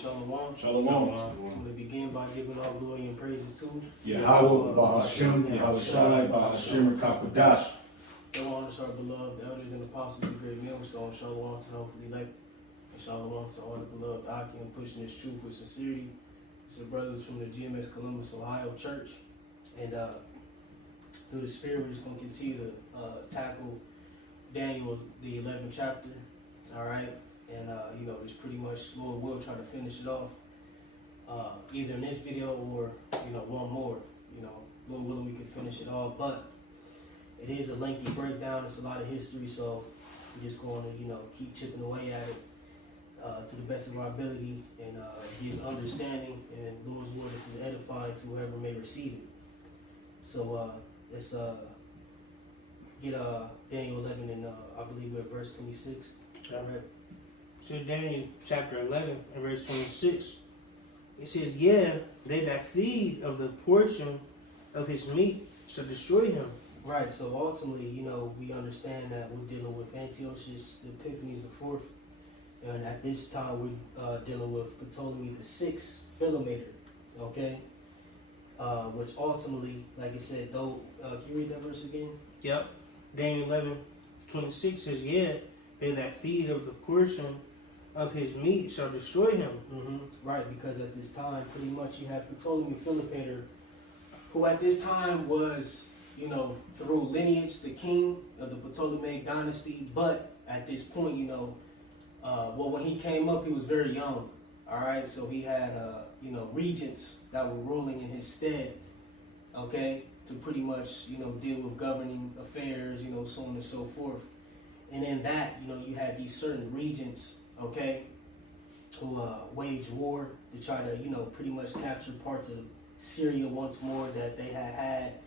Shalom. Shalom. So we begin by giving all glory and praises to Yahweh, Bahashem, Yahushai, Bahashem, Kakodash. Shalom to our beloved elders and apostles of the great millstone. Shalom to the hopefully elect. And shalom to all the beloved Akim pushing this truth with sincerity. It's the brothers from the GMS Columbus, Ohio church. And through the Spirit, we're just going to continue to tackle Daniel, the 11th chapter. All right. And, just pretty much, Lord will try to finish it off, either in this video or, one more. Lord willing, we can finish it all. But it is a lengthy breakdown. It's a lot of history. So we're just going to, keep chipping away at it to the best of our ability and get understanding. And Lord's word is edifying to whoever may receive it. So let's get Daniel 11 and I believe we're at verse 26. All right. So Daniel chapter 11 and verse 26, it says, "Yeah, they that feed of the portion of his meat shall destroy him." Right, so ultimately, we understand that we're dealing with Antiochus Epiphanes IV, and at this time we're dealing with Ptolemy VI, Philometor, okay? Which ultimately, like I said, though, can you read that verse again? Yep. Daniel 11:26 says, "Yeah, they that feed of the portion of his meat shall destroy him." Right, because at this time, pretty much you had Ptolemy Philopator, who at this time was, through lineage, the king of the Ptolemaic dynasty. But at this point, when he came up, he was very young. All right, so he had, regents that were ruling in his stead, okay, to pretty much, deal with governing affairs, so on and so forth. And in that, you had these certain regents, okay, who waged war to try to, pretty much capture parts of Syria once more that they had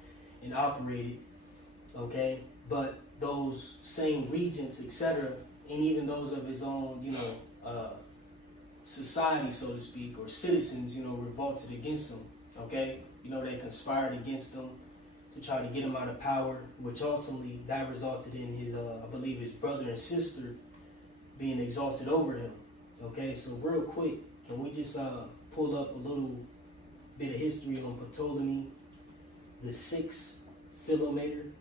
and operated, okay. But those same regents, etc., and even those of his own, society, so to speak, or citizens, revolted against him, okay. They conspired against him to try to get him out of power, which ultimately that resulted in his, I believe, his brother and sister being exalted over him. Okay, so real quick, can we just pull up a little bit of history on Ptolemy the Sixth, Philometor?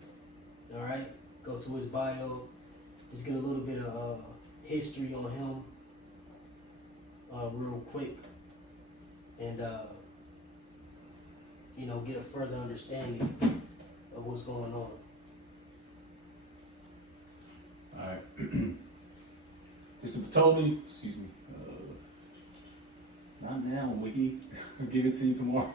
All right, go to his bio. Let's get a little bit of history on him, real quick, and get a further understanding of what's going on. All right. It's the Ptolemy, excuse me. Not now, Wiki. I'll give it to you tomorrow.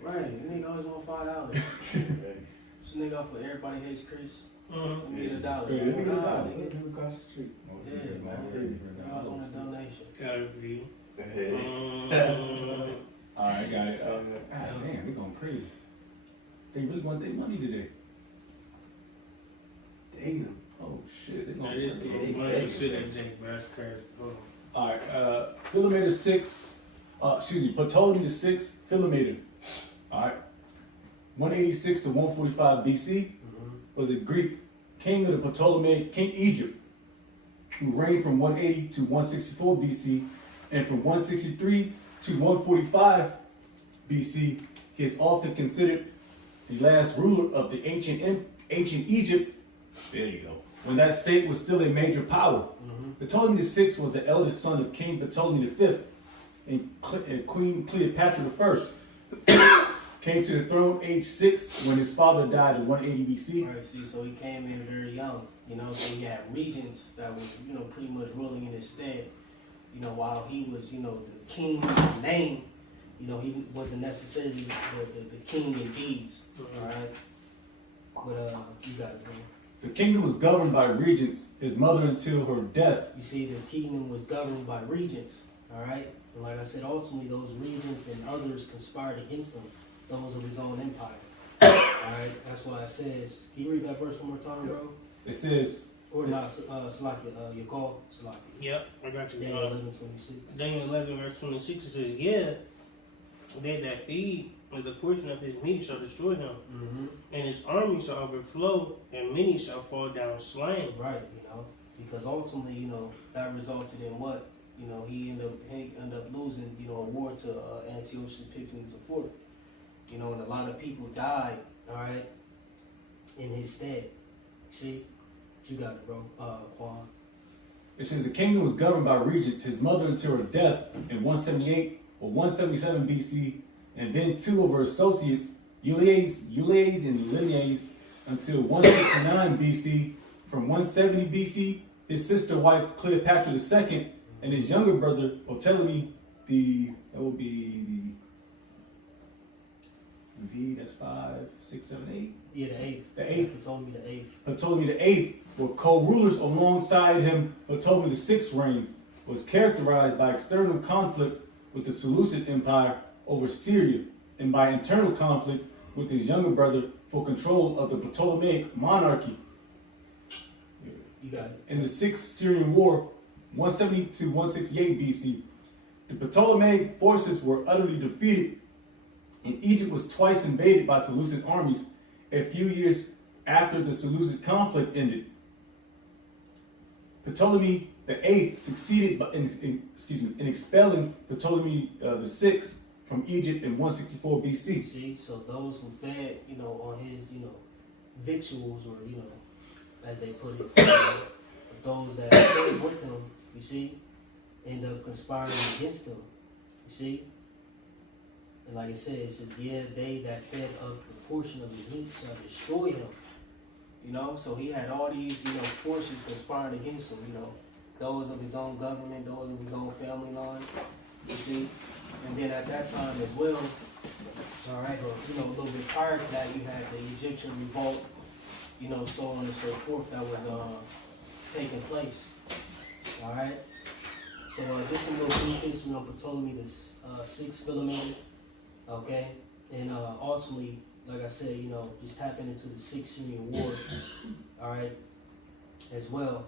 Right, nigga always want $5. This nigga off of Everybody Hates Chris. Let me get $1. Yeah, let me get $1. Nigga. Live across the street. Yeah, man. I always want a donation. Gotta be. All right, got it. Man, we're going crazy. They really want their money today. Damn. Oh shit, they That going is crazy. the money shit that Jake, bro. That's crazy. Hold on. All right, Philometor 6, Ptolemy VI, Philometor. All right, 186 to 145 BC was a Greek king of the Ptolemaic, King Egypt, who reigned from 180 to 164 BC, and from 163 to 145 BC. He is often considered the last ruler of the ancient Egypt. There you go. When that state was still a major power. Ptolemy VI was the eldest son of King Ptolemy V and Queen Cleopatra I. Came to the throne age 6 when his father died in 180 BC. Right, see, so he came in very young, so he had regents that was, pretty much ruling in his stead, while he was, the king in name, he wasn't necessarily the king in deeds, all right? But, you got it, man. The kingdom was governed by regents, his mother until her death. You see, the kingdom was governed by regents, all right? And like I said, ultimately, those regents and others conspired against him, those of his own empire, all right? That's why it says, can you read that verse one more time, bro? It says, Or not, Salakia, your call, Salakia. Yep, I got you. Daniel 11:26. Daniel 11 verse 26, it says, "Yeah, they that feed of the portion of his meat shall destroy him, and his army shall overflow, and many shall fall down slain." Right, because ultimately, that resulted in what? you know, he ended up losing, you know, a war to Antiochus Epiphanes IV. You know, and a lot of people died, all right, in his stead. See, you got it, bro, Quan. It says the kingdom was governed by regents, his mother until her death in 178 or 177 BC, and then two of her associates, Eulias and Linnaeus, until 169 BC. From 170 BC, his sister wife Cleopatra II and his younger brother Ptolemy that will be the V, that's 5, 6, 7, 8. Yeah, the eighth. The eighth. Ptolemy the eighth. Ptolemy VIII were co-rulers alongside him. Ptolemy VI's reign was characterized by external conflict with the Seleucid Empire over Syria and by internal conflict with his younger brother for control of the Ptolemaic monarchy. You got it. In the Sixth Syrian War, 170 to 168 BC, the Ptolemaic forces were utterly defeated, and Egypt was twice invaded by Seleucid armies a few years after the Seleucid conflict ended. Ptolemy VIII succeeded in expelling Ptolemy VI from Egypt in 164 BC. See, so those who fed, you know, on his, you know, victuals, or, you know, as they put it, you know, those that fed with him, you see, end up conspiring against him, you see. And like I said, it says, yeah, they that fed of the portion of his meat shall destroy him. You know, so he had all these, you know, forces conspiring against him, you know, those of his own government, those of his own family line, you see. And then at that time as well, all right, or, you know, a little bit prior to that, you had the Egyptian revolt, you know, so on and so forth, that was taking place. All right. So just some little brief history on Ptolemy the sixth Philometor. Okay, and ultimately, like I said, you know, just tapping into the Sixth Syrian War. All right, as well.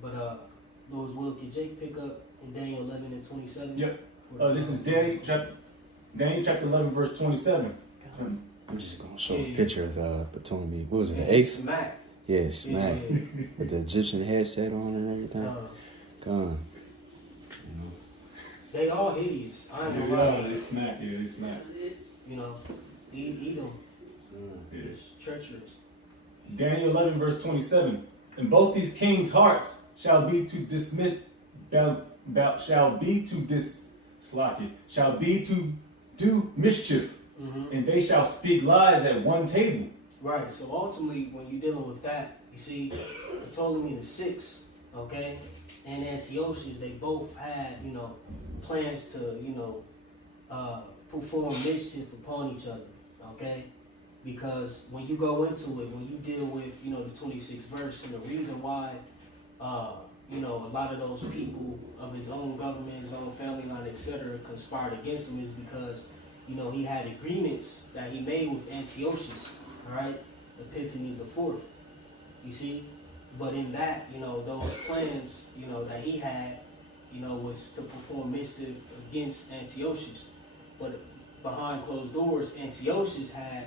But Lord's will, could Jake pick up in Daniel 11 and 27? Yep. This is Daniel chapter 11, verse 27. I'm just gonna show a Yeah. picture of the Ptolemy. What was it, Yeah, the eighth? Smack. Yeah, smack. Yeah. With the Egyptian headset on and everything. Gone. You know. They all hideous. I ain't gonna Yeah, lie. they smack. Yeah, they smack. You know, eat them. Yeah. It's treacherous. Daniel 11, verse 27. And both these kings' hearts shall be to do mischief, and they shall speak lies at one table. Right. So ultimately, when you're dealing with that, you see, Ptolemy the sixth, okay, and Antiochus, they both had, you know, plans to, you know, perform mischief upon each other, okay? Because when you go into it, when you deal with, you know, the 26th verse, and the reason why, you know, a lot of those people of his own government, his own family line, etc., conspired against him is because, you know, he had agreements that he made with Antiochus, all right, Epiphanes IV, you see? But in that, you know, those plans, you know, that he had, you know, was to perform mischief against Antiochus. But behind closed doors, Antiochus had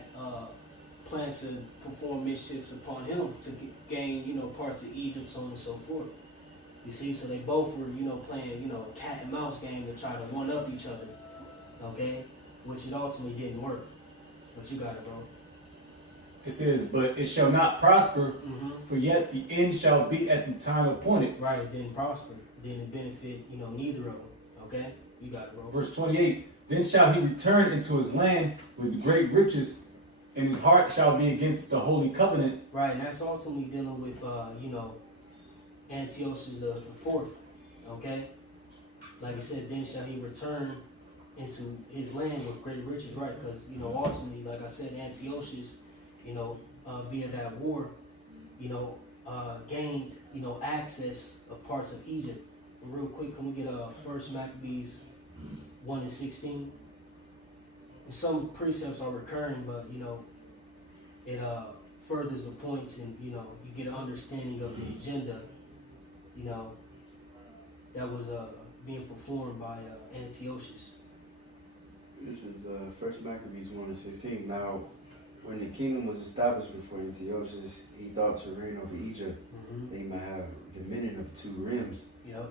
plans to perform mischiefs upon him to gain, you know, parts of Egypt, so on and so forth. You see, so they both were, you know, playing, you know, a cat and mouse game to try to one up each other, okay? Which it ultimately didn't work. But you got it, bro. It says, but it shall not prosper, Mm-hmm. for yet the end shall be at the time appointed. Right, it didn't prosper. It didn't benefit, you know, neither of them, okay? You got it, bro. Verse 28. Then shall he return into his land with great riches, and his heart shall be against the holy covenant. Right, and that's ultimately dealing with, you know, Antiochus the fourth, okay? Like I said, then shall he return into his land with great riches, right? Because, you know, ultimately, like I said, Antiochus, you know, via that war, you know, gained, you know, access of parts of Egypt. And real quick, can we get First Maccabees 1 and 16? And some precepts are recurring, but, you know, it furthers the points, and, you know, you get an understanding of the agenda, you know, that was being performed by Antiochus. This is First Maccabees 1 and 16. Now, when the kingdom was established before Antiochus, he thought to reign over Egypt, that he might have dominion of two realms. Yep.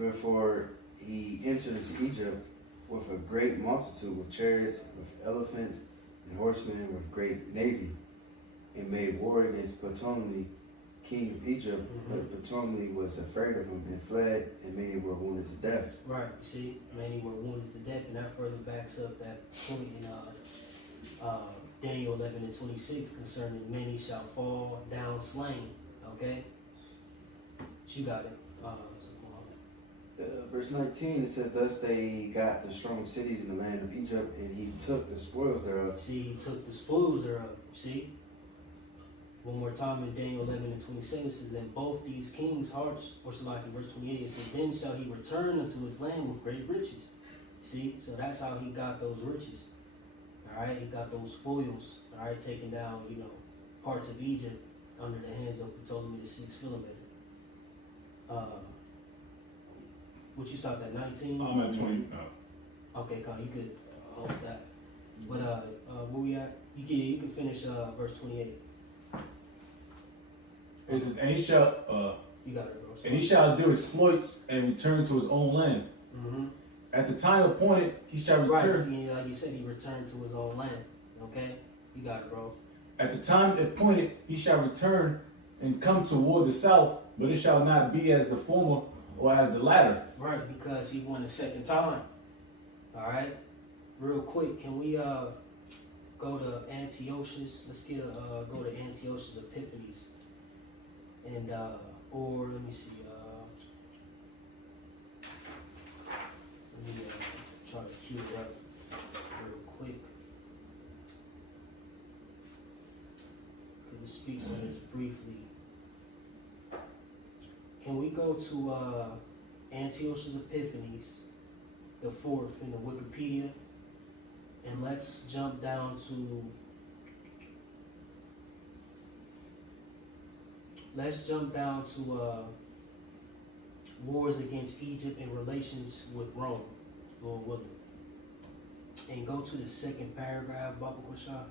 Therefore he entered into Egypt with a great multitude, with chariots, with elephants, and horsemen, with great navy, and made war against Ptolemy, king of Egypt. But Ptolemy was afraid of him and fled, and many were wounded to death. Right. You see, many were wounded to death, and that further backs up that point in Daniel 11:26 concerning many shall fall down slain. Okay, you got it. Verse 19, it says, thus they got the strong cities in the land of Egypt, and he took the spoils thereof. See, he took the spoils thereof. See, one more time in Daniel 11:27 it says, then both these kings' hearts, or so like in verse 28, it says, then shall he return unto his land with great riches. See, so that's how he got those riches. All right, he got those spoils. All right, taking down, parts of Egypt under the hands of Ptolemy VI Philometor. What you stopped at 19? I'm at 20. Okay, Con, you could hold that. But where we at? You can finish verse 28. It says, and he shall You got it, bro. and he shall do exploits and return to his own land. Mm-hmm. At the time appointed, he shall Right, return. see, like you said, he returned to his own land. Okay, you got it, bro. At the time appointed, he shall return and come toward the south, but it shall not be as the former or as the latter. Right, because he won a second time. All right, real quick, can we go to Antiochus? Let's go to Antiochus Epiphanes, and or let me see. Let me try to cue it up real quick. Because it speaks on this briefly. Can we go to Antiochus Epiphanes, the fourth in the Wikipedia, and let's jump down to wars against Egypt and relations with Rome, Lord willing. And go to the second paragraph, Baba Kwasha.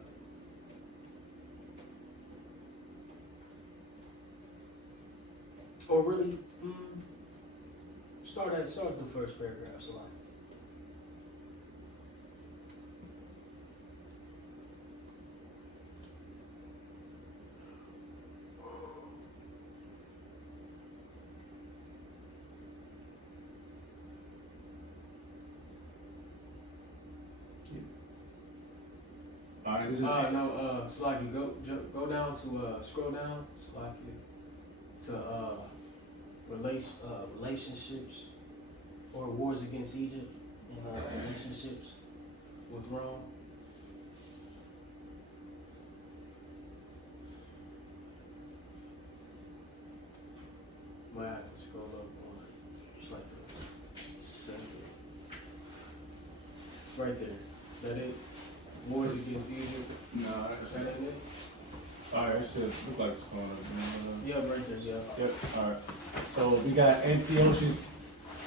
Or really, start at the first paragraph, so like. All right, this is No, Slacky, go down to scroll down, Slacky, to relationships or wars against Egypt and relationships with Rome. Might have to scroll up on just like the center. Right there. That it? Wars against Egypt. no. Is that it? All right, it should look like it's going up. Yeah, right there, yeah. Yep. All right. So we got Antiochus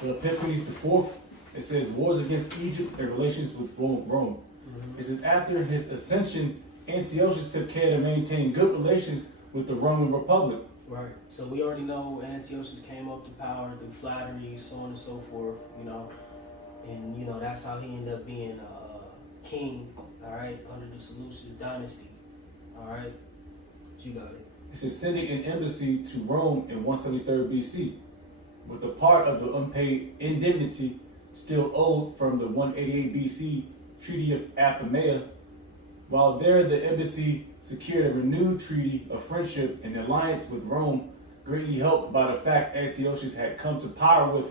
Epiphanes the fourth. It says wars against Egypt and relations with Rome. It says after his ascension, Antiochus took care to maintain good relations with the Roman Republic. Right. So we already know Antiochus came up to power through flattery, so on and so forth, and that's how he ended up being king, all right, under the Seleucid dynasty, all right. You got it. It says sending an embassy to Rome in 173 BC, with a part of the unpaid indemnity still owed from the 188 BC Treaty of Apamea. While there, the embassy secured a renewed treaty of friendship and alliance with Rome, greatly helped by the fact Antiochus had come to power with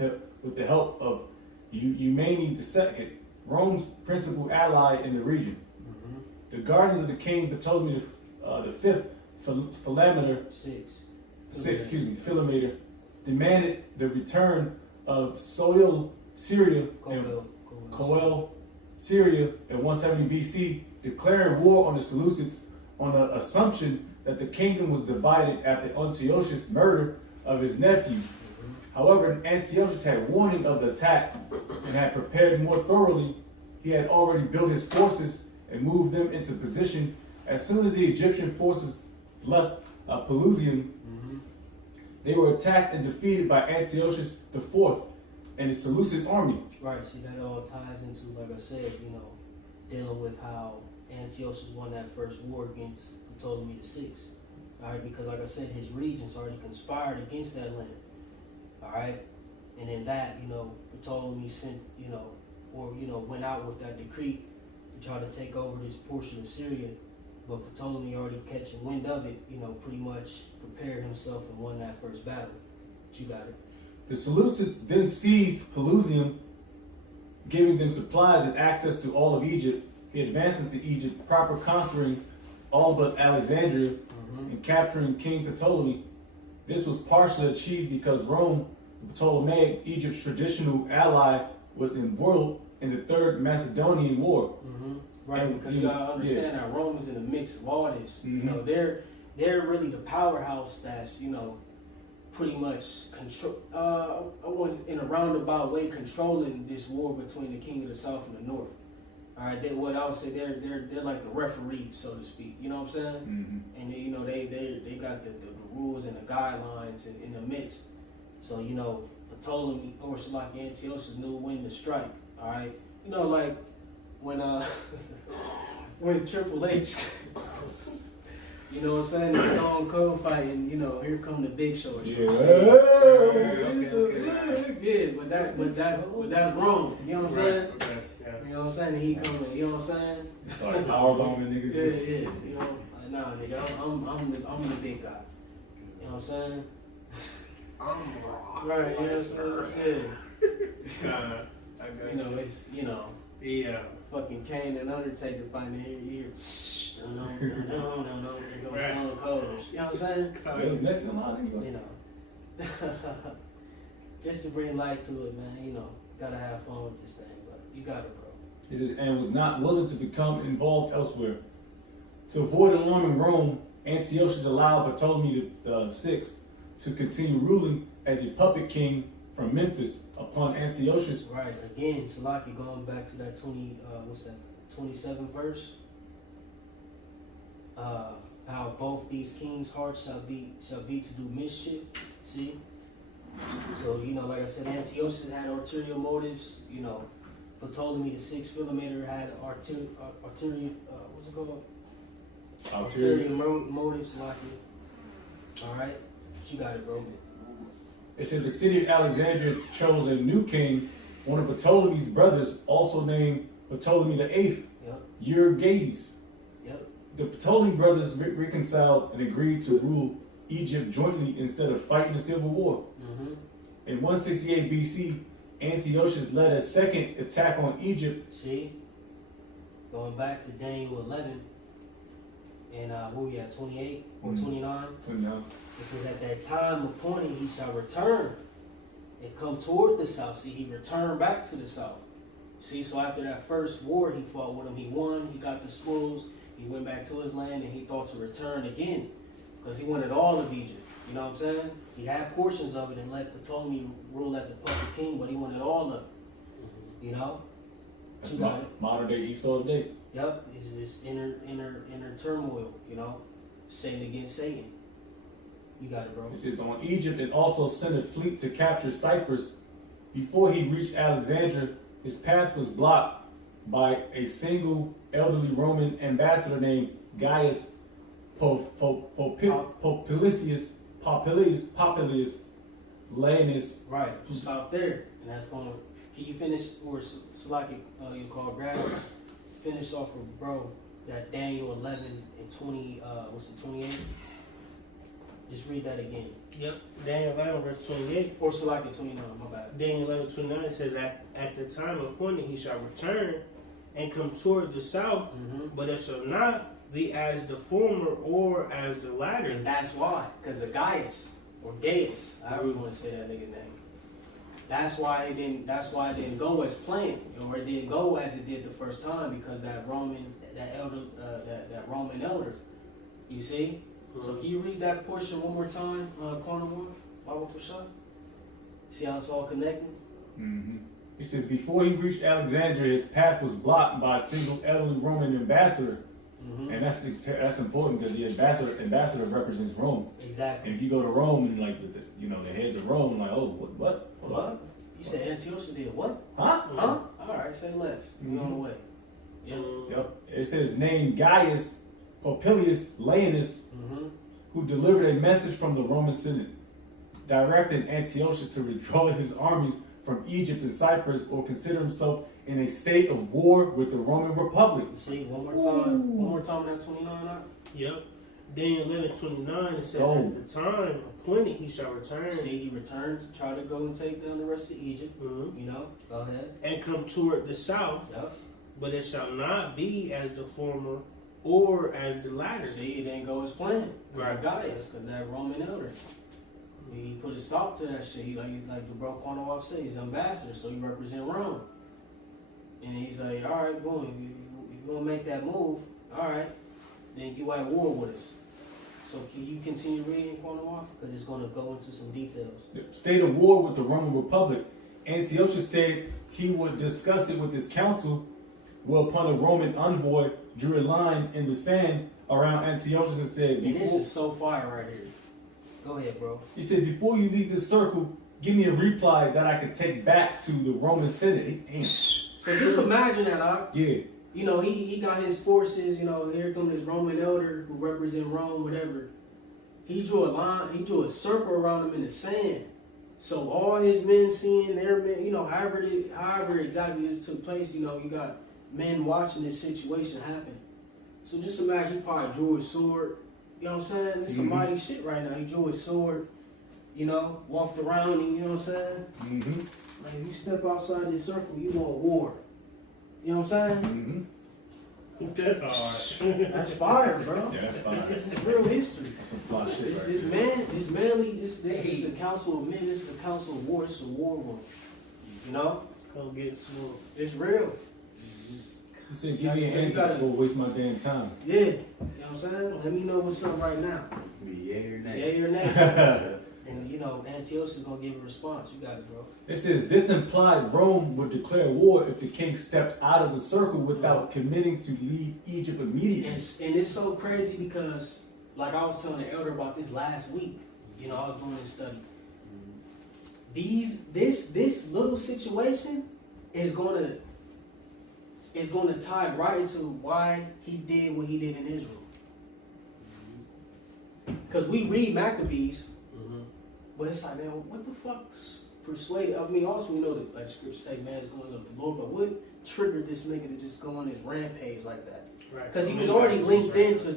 the help of Eumenes II, Rome's principal ally in the region. The guardians of the king Ptolemy the fifth Philometor, Philometor, demanded the return of Soil, Syria, and Coel, Syria in 170 BC, declaring war on the Seleucids on the assumption that the kingdom was divided after Antiochus' murder of his nephew. However, Antiochus had warning of the attack and had prepared more thoroughly. He had already built his forces and moved them into position. As soon as the Egyptian forces left Pelusium, they were attacked and defeated by Antiochus IV. and the Seleucid army. Right, see, that all ties into, like I said, dealing with how Antiochus won that first war against Ptolemy VI. Alright, because like I said, his regents already conspired against that land. Alright? And in that, Ptolemy sent, went out with that decree to try to take over this portion of Syria. But Ptolemy already catching wind of it, pretty much prepared himself and won that first battle. But you got it. The Seleucids then seized Pelusium, giving them supplies and access to all of Egypt. He advanced into Egypt, proper conquering all but Alexandria and capturing King Ptolemy. This was partially achieved because Rome, the Ptolemaic, Egypt's traditional ally, was embroiled in the Third Macedonian War. Right, And because you gotta understand that Rome is in the mix of all this. They're really the powerhouse that's pretty much control. I was in a roundabout way controlling this war between the king of the south and the north. All right, what I would say they're like the referee, so to speak. You know what I'm saying? And they got the rules and the guidelines in the midst. So Ptolemy or like Antiochus knew when to strike. All right, like when when Triple H. You know what I'm saying? The Stone Cold fight, and here come the Big Show or something. Yeah, but that's wrong. You know what I'm saying? You know what I'm saying? He coming. You know what I'm saying? Like powerbombing niggas. Yeah. Nah, nigga, I'm the big guy. You know what I'm saying? Right. You know what I'm saying? Yeah. It's Yeah. fucking Kane and Undertaker fighting here. You hear, no, there goes Stone Cold. You know what I'm saying? It was next in line anyway. Just to bring light to it, man. Gotta have fun with this thing, but you got it, bro. It says, and was not willing to become involved elsewhere. To avoid alarming Rome, Antiochus allowed Ptolemy VI to continue ruling as a puppet king from Memphis upon Antiochus. Right, again, Salaki going back to that 27th verse. How both these kings' hearts shall be to do mischief. See? So, like I said, Antiochus had ulterior motives. Ptolemy VI Philometor had ulterior what's it called? Ulterior motives, Salaki. Alright? You got it, bro. It said the city of Alexandria chose a new king, one of Ptolemy's brothers, also named Ptolemy VIII, Euergetes. Yep. The Ptolemy brothers reconciled and agreed to rule Egypt jointly instead of fighting a civil war. In 168 BC, Antiochus led a second attack on Egypt. See? Going back to Daniel 11, and what we at, 28 or 29? It says, at that time appointed he shall return and come toward the south. See, he returned back to the south. See, so after that first war he fought with him, he won, he got the spoils, he went back to his land, and he thought to return again because he wanted all of Egypt. You know what I'm saying? He had portions of it and let Ptolemy rule as a puppet king, but he wanted all of it. That's modern day Esau today. Yep, it's this inner turmoil, Satan against Satan. You got it, bro. It says on Egypt and also sent a fleet to capture Cyprus. Before he reached Alexandria, his path was blocked by a single elderly Roman ambassador named Gaius Popilius Laenas. Right, stop there. And that's going to, can you finish, or Salaki, you call Brad, finish off with, bro, that Daniel 11 and 20, 28? Just read that again. Yep. Daniel 11, verse 28. Or Salaki 29, my bad. Daniel 11, 29 says, at the time appointed he shall return and come toward the south, but it shall not be as the former or as the latter. And that's why, because of Gaius or Gaius, however you want to say that nigga name. That's why it didn't go as planned, or it didn't go as it did the first time, because that Roman elder. You see. So can you read that portion one more time, corner one, Bible for sure? See how it's all connected? He says before he reached Alexandria, his path was blocked by a single elderly Roman ambassador. And that's important because the ambassador represents Rome. Exactly. And if you go to Rome and like the heads of Rome, like, oh, what? You said Antiochus did what? Huh? Huh? All right, say less. We on the way. Yeah. Yep. It says named Gaius Popilius Laenas, Mm-hmm. who delivered a message from the Roman Senate, directing Antiochus to withdraw his armies from Egypt and Cyprus or consider himself in a state of war with the Roman Republic. You see, one more time that 29 out. Yep. Daniel 11:29, it says, Go. at the time appointed he shall return See, he returned to try to go and take down the rest of Egypt. Mhm. You know, go ahead. and come toward the south, Yep. but it shall not be as the former or as the latter. See, it didn't go as planned. Right. Right. Gaius, because that Roman elder, he put a stop to that shit. He's like the bro Quantoff said, he's ambassador, so he represent Rome. And he's like, all right, boom, if you're gonna make that move, all right, then you at war with us. So can you continue reading Quantoff? Because it's gonna go into some details. State of war with the Roman Republic. Antiochus said he would discuss it with his council, whereupon a Roman envoy drew a line in the sand around Antiochus and said, And this before, is so fire right here. Go ahead, bro. he said, before you leave this circle, give me a reply that I could take back to the Roman Senate. Damn. So just imagine that, Yeah. you know, he got his forces, you know, here come this Roman elder who represent Rome, whatever. He drew a line, he drew a circle around him in the sand. So all his men seeing their men, you know, however exactly this took place, you know, you got men watching this situation happen. So just imagine he probably drew his sword, you know what I'm saying? This is some mighty shit right now. He drew his sword, you know, walked around him, you know what I'm saying? Mm-hmm. Like, if you step outside this circle, you want war. You know what I'm saying? Mm-hmm. That's hard. That's fire, bro. Yeah, that's fine. This is real history. That's some fly shit This, right this there. man, this manly, this is the council of men, this is the council of war, it's a war room. You know? Come get smooth. It's real. He said, give me an answer before I waste my damn time. Yeah. You know what I'm saying? Let me know what's up right now. Yay or nay? Yay or nay. And you know, Antiochus is gonna give a response. You got it, bro. It says, this implied Rome would declare war if the king stepped out of the circle without committing to leave Egypt immediately. And it's so crazy because, like I was telling the elder about this last week, you know, I was doing this study. This little situation is gonna tie right into why he did what he did in Israel. Because we read Maccabees, but it's like, man, what the fuck persuaded? I mean, also we know that like scripture say, man, is going up the Lord, but what triggered this nigga to just go on this rampage like that? Right. Because he was already linked into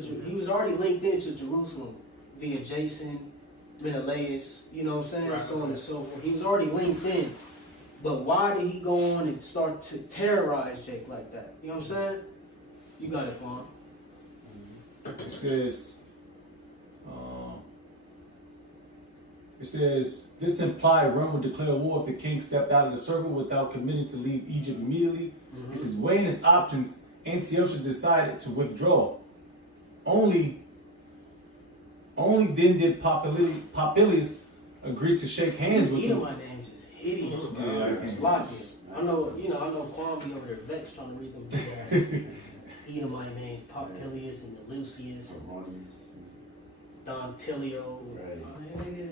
Jerusalem via Jason, Menelaus, you know what I'm saying, Right. so on and so forth. He was already linked in. But why did he go on and start to terrorize Jake like that? You know what I'm saying? You got it, Quan. It says, this implied Rome would declare war if the king stepped out of the circle without committing to leave Egypt immediately. It says, weighing his options, Antiochus decided to withdraw. Only then did Popilius agree to shake hands with him. My name's just hideous, bro. Yeah, I It's can't- sloppy. I know Quan be over there vexed trying to read them big ass Edomite names, Popilius and Lucius and Harmonious. Don Tilio. Right. Oh, nigga.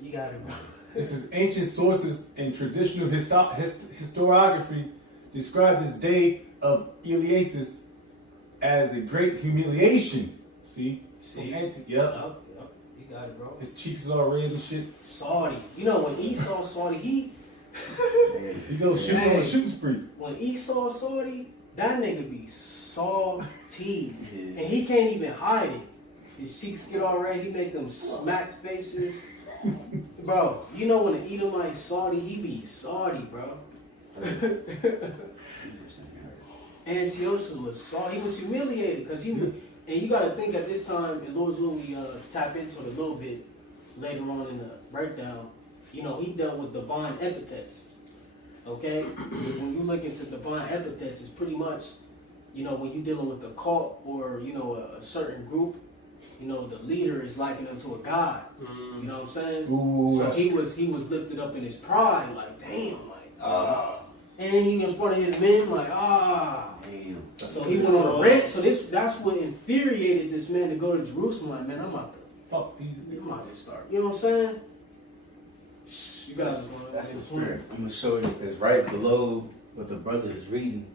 You got it, bro. It says, ancient sources and traditional historiography describe this day of Eliasus as a great humiliation. See? See? Yep. Yup, you got it, bro. His cheeks is all red and shit. Saudi. You know when Esau Saudi, He goes shooting on a shooting spree. when Esau Saudi, that nigga be salty. Yes. And he can't even hide it. His cheeks get all red, he make them smacked faces. Bro, you know when the Edomite Saudi, he be Saudi, bro. Antiochus was Saudi. He was humiliated because he was, and you gotta think at this time, and Lord's will we tap into it a little bit later on in the breakdown, you know, he dealt with divine epithets. Okay? When you look into divine epithets, it's pretty much, you know, when you're dealing with a cult or, you know, a certain group, you know, the leader is likened unto a god. You know what I'm saying? Ooh, So that's- he was lifted up in his pride, like, damn, like, and he in front of his men, like, Damn. So he went on a rant. So that's what infuriated this man to go to Jerusalem. Like, man, I'm about fuck these. to start. You know what I'm saying? You got it. That's the spirit. I'm gonna show you. It's right below what the brother is reading.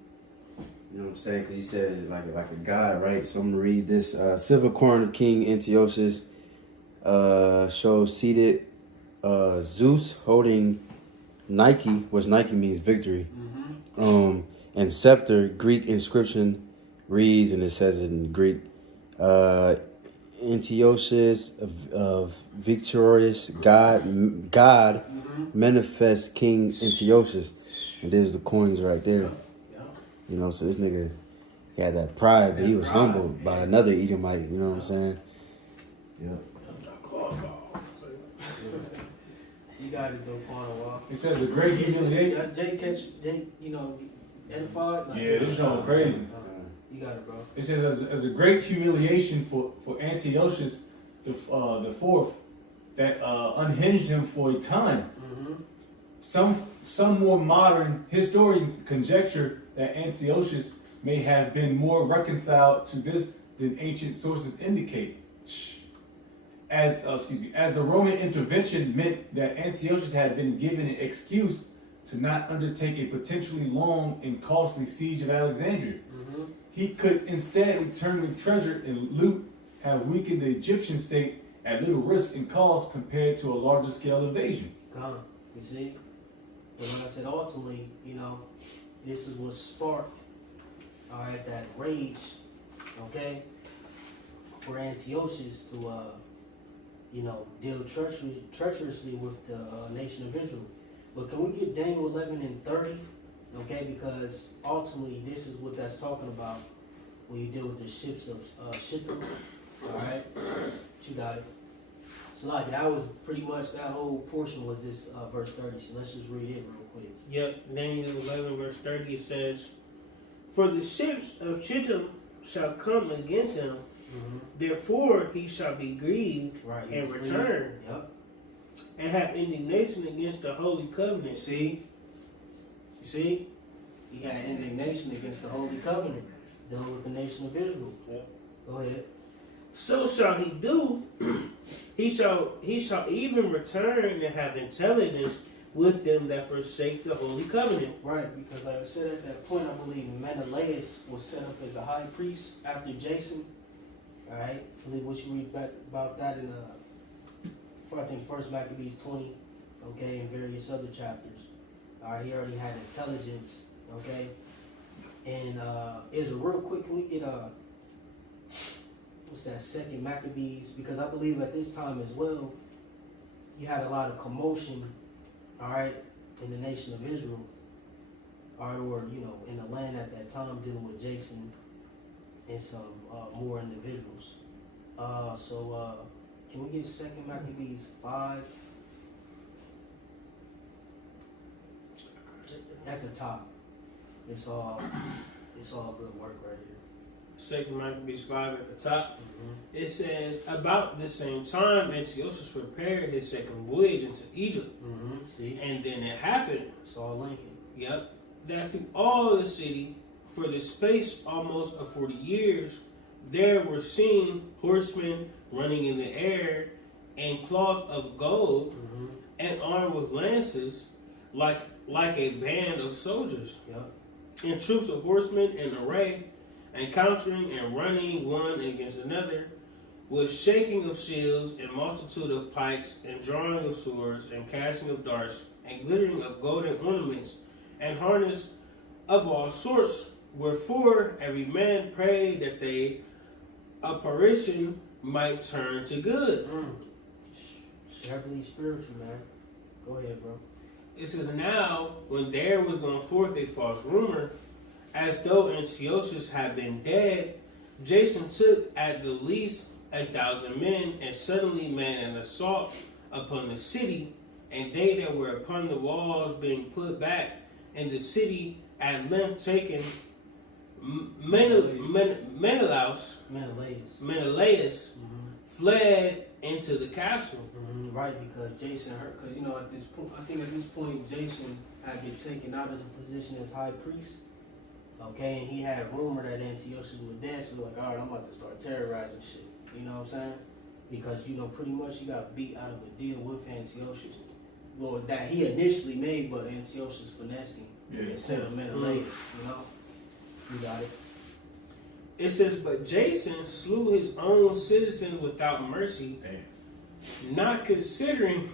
You know what I'm saying? Because he said like a guy, right? So I'm gonna read this. Silver coin of King Antiochus shows seated Zeus holding Nike, which Nike means victory. And scepter, Greek inscription reads, and it says in Greek, Antiochus of victorious God manifest King Antiochus. And there's the coins right there. You know, so this nigga, he had that pride, but he was humbled by another Edomite, you know what I'm saying? Yeah. You got it though, Paul. It says the great humiliation. Jay, you know, edified. Like, Yeah, this showing crazy. You got it, bro. It says as a great humiliation for Antiochus the fourth that unhinged him for a time. Some more modern historians conjecture that Antiochus may have been more reconciled to this than ancient sources indicate. As the Roman intervention meant that Antiochus had been given an excuse to not undertake a potentially long and costly siege of Alexandria. He could instead return the treasure and loot, have weakened the Egyptian state at little risk and cost compared to a larger scale invasion. Gone. You see? But like I said, ultimately, you know, this is what sparked, all right, that rage, okay, for Antiochus to, you know, deal treacherously with the nation of Israel. But can we get Daniel 11 and 30, okay, because ultimately this is what that's talking about when you deal with the ships of Shittim, all right? You got it. So like that was pretty much, that whole portion was this verse 30. So let's just read it real quick. Yep, Daniel 11 verse 30 it says, "For the ships of Chittim shall come against him, therefore he shall be grieved Right. and return, Yep. and have indignation against the holy You covenant." see? He had indignation against the Holy Covenant. Dealing with the nation of Israel. Yep. Go ahead. So shall he do. He shall even return and have intelligence with them that forsake the holy covenant. Right, because like I said at that point, I believe Menelaus was set up as a high priest after Jason. All right, I believe what you read back about that in I think First Maccabees 20, okay, and various other chapters. All right, he already had intelligence, okay. And Israel, real quick, can we get what's that, Second Maccabees? Because I believe at this time as well, you had a lot of commotion, all right, in the nation of Israel, all right, or, you know, in the land at that time, dealing with Jason and some more individuals. So can we get Second Maccabees 5 at the top? It's all good work right here. 2 Maccabees 5 at the top. It says, "About the same time, Antiochus prepared his second voyage into Egypt." See, And then it happened, it's all linking. yep, that through all the city, for the space almost of 40 years, there were seen horsemen running in the air, and cloth of gold, and armed with lances, like a band of soldiers, Yep. and troops of horsemen in array, encountering and running one against another, with shaking of shields and multitude of pikes, and drawing of swords, and casting of darts, and glittering of golden ornaments, and harness of all sorts. Wherefore every man prayed that the apparition might turn to good. It's heavily spiritual, man. Go ahead, bro. It says, "Now, when there was gone forth a false rumor, as though Antiochus had been dead, Jason took at the least 1,000 men, and suddenly made an assault upon the city, and they that were upon the walls being put back, and the city at length taken, Menelaus fled into the castle." Right, because Jason heard, because, you know, at this point, I think at this point, Jason had been taken out of the position as high priest. Okay, and he had rumor that Antiochus was dead, so like, all right, I'm about to start terrorizing shit. You know what I'm saying? Because, you know, pretty much he got beat out of a deal with Antiochus. well, that he initially made, but Antiochus finessed him Yeah, and of set course. him in a later. You know, you got it. It says, but Jason slew his own citizens without mercy, Damn. not considering.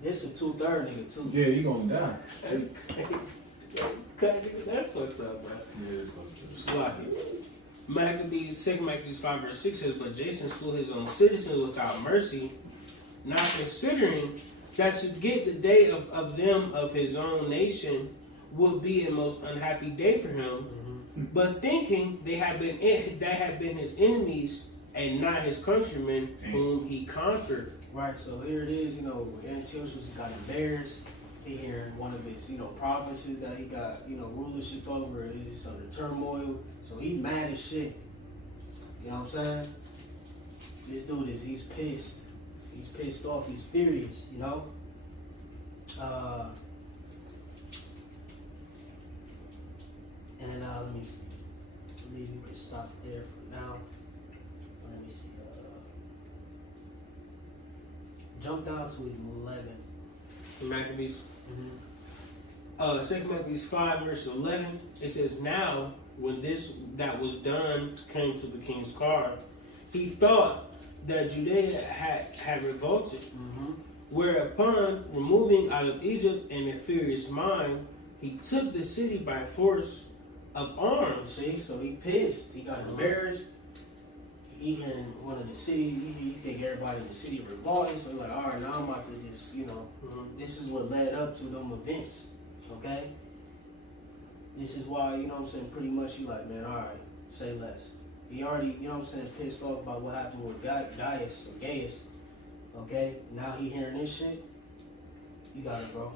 This a 2/3 nigga too. Yeah, he gonna die. That's fucked up, bro. Yeah, Sloppy. Maccabees, 2 Maccabees 5 verse 6 says, but Jason slew his own citizens without mercy, not considering that to get the day of them of his own nation would be a most unhappy day for him, but thinking that had been his enemies and not his countrymen whom he conquered. Right, so here it is, you know, Antiochus got embarrassed. He hearing one of his, you know, provinces that he got, you know, rulership over is under turmoil. So he mad as shit. You know what I'm saying? This dude he's pissed. He's pissed off, he's furious, you know? Let me see. I believe you can stop there for now. Let me see. Jump down to 11. Maccabees. 2 Maccabees 5 verse 11, it says, now when this that was done came to the king's car, he thought that Judea had revolted, whereupon, removing out of Egypt in a furious mind, he took the city by force of arms. See, so he pissed. He got embarrassed. He hearing one of the city, he think everybody in the city revolting. So he's like, all right, now I'm about to just, you know, this is what led up to them events. Okay? This is why, you know what I'm saying, pretty much he like, man, all right, say less. He already, you know what I'm saying, pissed off about what happened with Gaius. Okay? Now he hearing this shit. You got it, bro.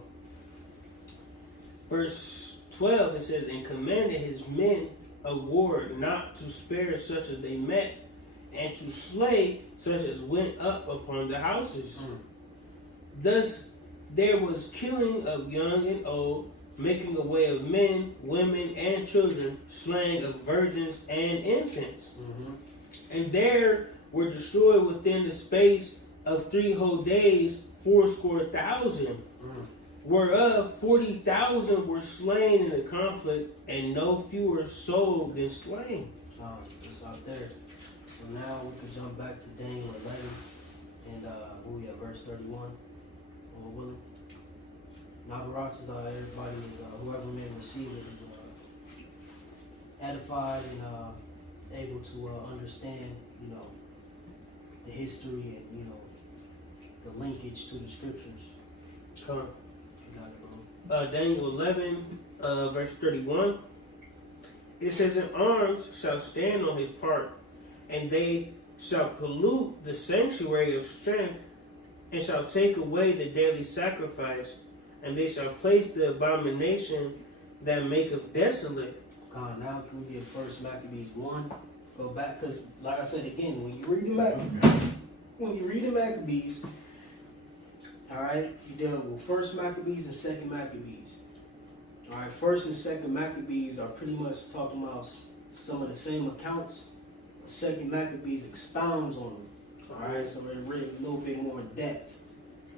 Verse 12, it says, and commanded his men of war not to spare such as they met, and to slay such as went up upon the houses. Thus there was killing of young and old, making away of men, women, and children, slaying of virgins and infants. And there were destroyed within the space of 3 whole days 80,000, whereof 40,000 were slain in the conflict, and no fewer sold than slain. It's out there. So now we can jump back to Daniel 11 and we at verse 31. Willie. Now the rocks is everybody is whoever may receive it is edified and able to understand, you know, the history and, you know, the linkage to the scriptures. Come. You got it, bro. Daniel 11, verse 31. It says, and arms shall stand on his part, and they shall pollute the sanctuary of strength, and shall take away the daily sacrifice, and they shall place the abomination that maketh desolate. God, now can we get First Maccabees 1? Go back, because like I said again, when you read the Maccabees, all right, you're dealing with First Maccabees and Second Maccabees. All right, First and Second Maccabees are pretty much talking about some of the same accounts. Second Maccabees expounds on them. All right, so they're really a little bit more in depth.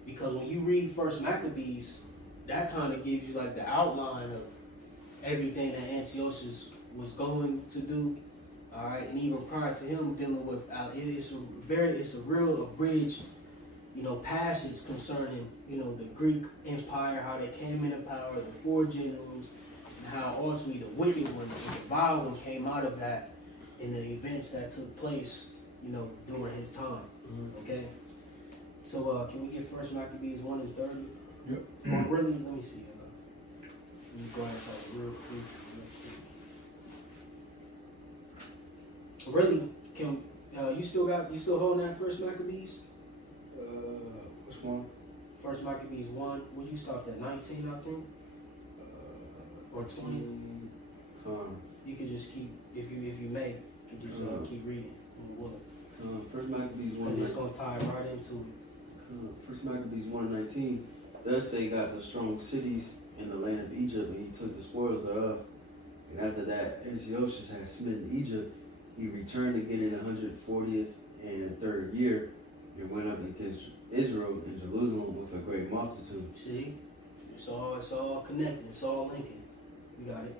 Because when you read First Maccabees, that kind of gives you like the outline of everything that Antiochus was going to do. All right, and even prior to him dealing with, it's a real abridged, you know, passage concerning, you know, the Greek Empire, how they came into power, the 4 generals, and how ultimately the wicked one, the vile one, came out of that in the events that took place, you know, during his time. Okay, so can we get First Maccabees 1 and 30? Yep. Or really, let me see. Let me glance at it real quick. Really, can you still holding that First Maccabees? Which one? First Maccabees 1. Would you start at 19? I think, or 20. You could just keep, if you may, you could just keep reading. First Maccabees 1. Because it's gonna tie right into it. First Maccabees 1:19. Thus they got the strong cities in the land of Egypt, and he took the spoils thereof. And after that, Antiochus had smitten Egypt. He returned again in the 140th and 3rd year, and went up against Israel and Jerusalem with a great multitude, See? It's all connected. It's all linking. You got it?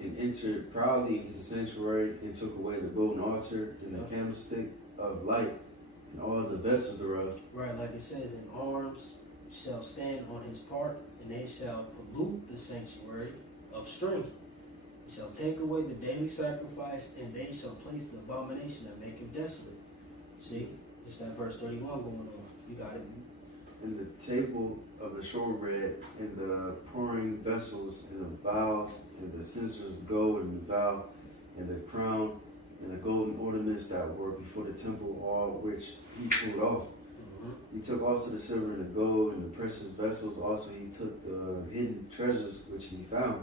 and entered proudly into the sanctuary, and took away the golden altar and the Yep. candlestick of light, and all the vessels thereof. Right, like it says, in arms shall stand on his part, and they shall pollute the sanctuary of strength. They shall take away the daily sacrifice, and they shall place the abomination that maketh desolate. See? It's that verse 31 going on. You got it? And the table of the showbread, and the pouring vessels, and the vials, and the censers of gold, and the vial, and the crown, and the golden ornaments that were before the temple, all which he pulled off. Mm-hmm. He took also the silver and the gold and the precious vessels. Also he took the hidden treasures which he found.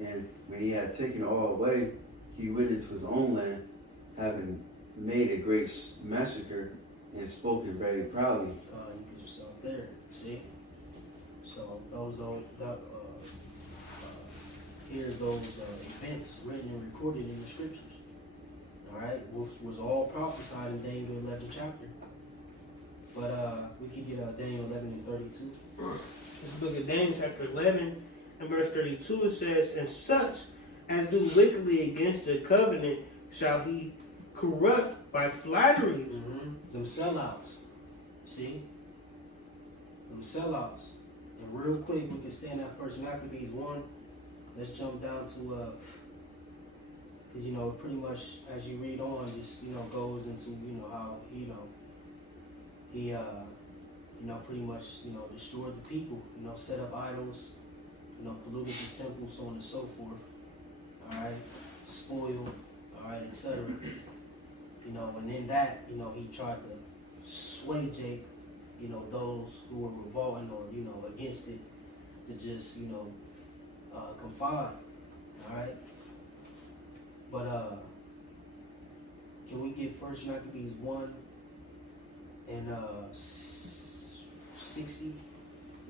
And when he had taken all away, he went into his own land, having made a great massacre, and spoken very proudly. You can start there. See? So here's those events written and recorded in the scriptures. All right, which was all prophesied in Daniel 11 chapter. But we can get Daniel 11 and 32. Let's look at Daniel chapter 11 and verse 32. It says, and such as do wickedly against the covenant shall he corrupt by flattery. Mm-hmm. Them sellouts. See? Them sellouts. And real quick, we can stand at First Maccabees 1. Let's jump down to, because, you know, pretty much as you read on, just, you know, goes into, you know, how, you know, he, you know, pretty much, you know, destroyed the people, you know, set up idols, you know, polluted the temple, so on and so forth. All right? Spoiled, all right, etc. You know, and in that, you know, he tried to sway Jake, you know, those who were revolting or, you know, against it to just, you know, confine. All right? But, can we get First Maccabees 1 and 60,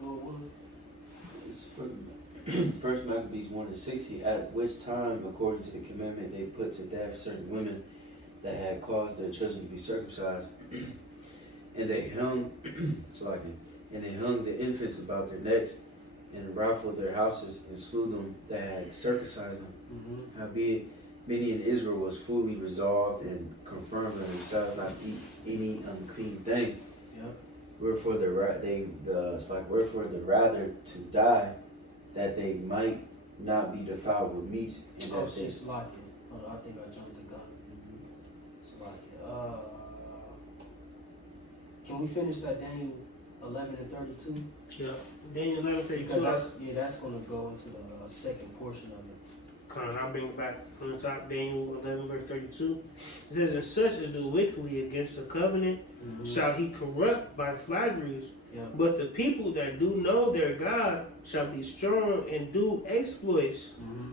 Lord willing? It's First Maccabees 1 and 60, at which time, according to the commandment, they put to death certain women that had caused their children to be circumcised, and they hung, and they hung the infants about their necks, and rifled their houses, and slew them that had circumcised them. Mm-hmm. Howbeit, many in Israel was fully resolved and confirmed in themselves not to eat any unclean thing. Yep. Wherefore the rather to die, that they might not be defiled with meats, and Oh, that they. shit, Slovakia. Hold on, I think I jumped the gun. Slovakia. Can we finish that Daniel 11 and 32? Yeah. Daniel 11, 32. Because that's going to go into the second portion of it. I'll bring it back on the top. Daniel 11, verse 32. It says, and such as do wickedly against the covenant Mm-hmm. shall he corrupt by flatteries. Yep. But the people that do know their God shall be strong and do exploits. Mm-hmm.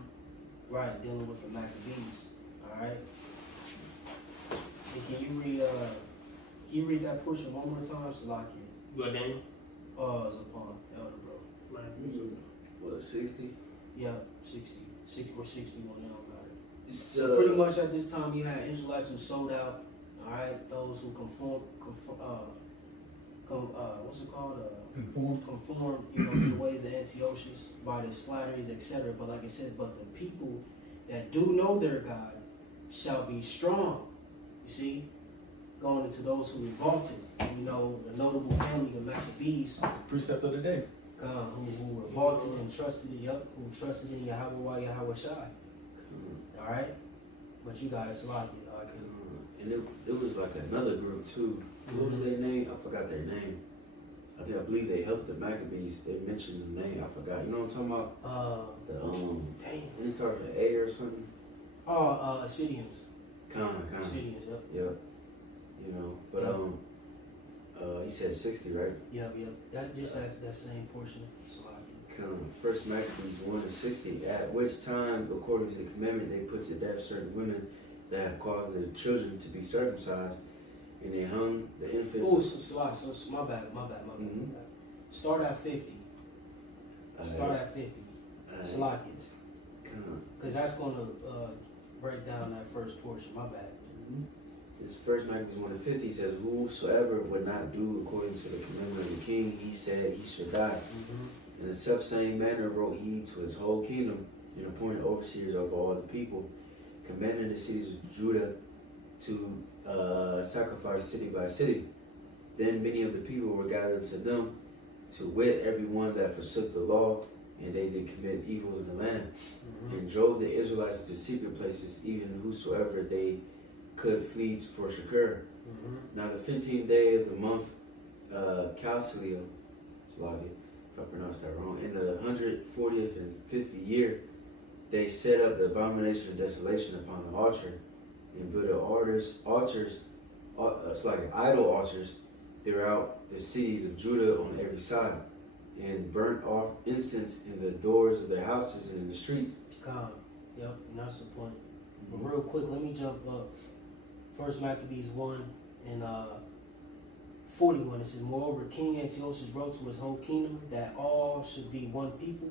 Right, dealing with the Maccabees. All right. And can you read that portion one more time, Slovakia? Go Daniel. It's upon Elder Bro. What, 60? Yeah, 60 or 61 now about it. So Pretty much at this time, you had Israelites who sold out. All right, those who conform, what's it called? Conform, you know, to the ways of Antiochus by his flatteries, etc. But like I said, but the people that do know their God shall be strong. You see, going into those who revolted. You know, the notable family, the Maccabees, Precept of the day. who revolted and trusted in who trusted in Yahweh Shai. All right, but you got it, Slovakia. and it was like another group too. What was their name? I forgot their name. I believe they helped the Maccabees. They mentioned the name. I forgot. You know what I'm talking about? Damn. It started with A or something. Assyrians. Kind. Assyrians, yep. Yep. You know, but you said 60, right? Yep. That just that same portion. First Maccabees 1 and 60. At which time, according to the commandment, they put to death certain women that have caused their children to be circumcised, and they hung the infants. Oh, so my bad. Mhm. Start at 50. Start at 50. Slovakians. Because that's going to break down that first portion. My bad. This first Maccabees 1:50 says, "Whosoever would not do according to the commandment of the king, he said he should die. In the selfsame manner wrote he to his whole kingdom, and appointed overseers over all the people, commanding the cities of Judah to sacrifice city by city. Then many of the people were gathered to them, to wit, every one that forsook the law, and they did commit evils in the land, and drove the Israelites into secret places, even whosoever they could flee for Shakir. Now the 15th day of the month, Calcilia, if I pronounced that wrong, in the 140th and 50th year, they set up the abomination of desolation upon the altar, and built idol altars throughout the cities of Judah on every side, and burnt off incense in the doors of their houses and in the streets." God. Yep, and that's the point. But real quick, let me jump up. First Maccabees 1 and 41. It says, "Moreover, King Antiochus wrote to his whole kingdom that all should be one people,